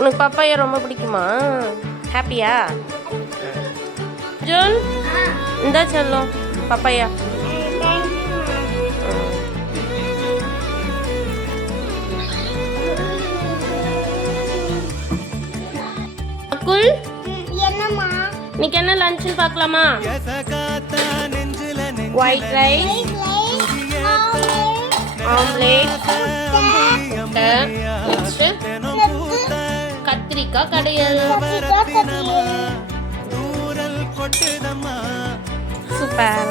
உனக்கு பப்பாயா ரொம்ப பிடிக்குமா? ஹாப்பியா? ஜோன் இந்தா செல்லம் பப்பாயா. அக்குல் என்னம்மா? இன்னைக்கு என்ன லஞ்சுன்னு பார்க்கலாமா? ஒயிட் ரைஸ், ஆம்லேட், நெக்ஸ்ட் கத்திரிக்காய் கடையல். சூப்பர்.